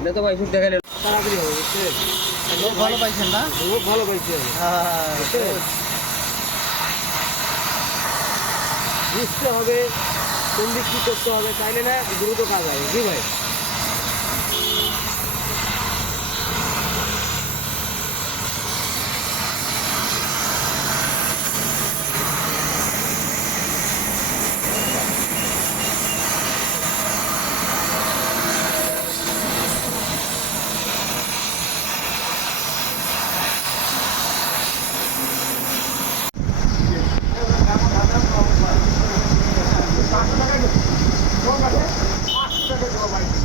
এটা তো ভাই খুব দেখালে তাড়াতাড়ি হবে বুঝছেন? লোক ভালো পাইছেন না? লোক ভালো পাইছি আমি। বুঝছেন? বুঝতে হবে কোন দিক কি করতে হবে, তাইলে না দ্রুত কাজ হবে। জি ভাই। টাকা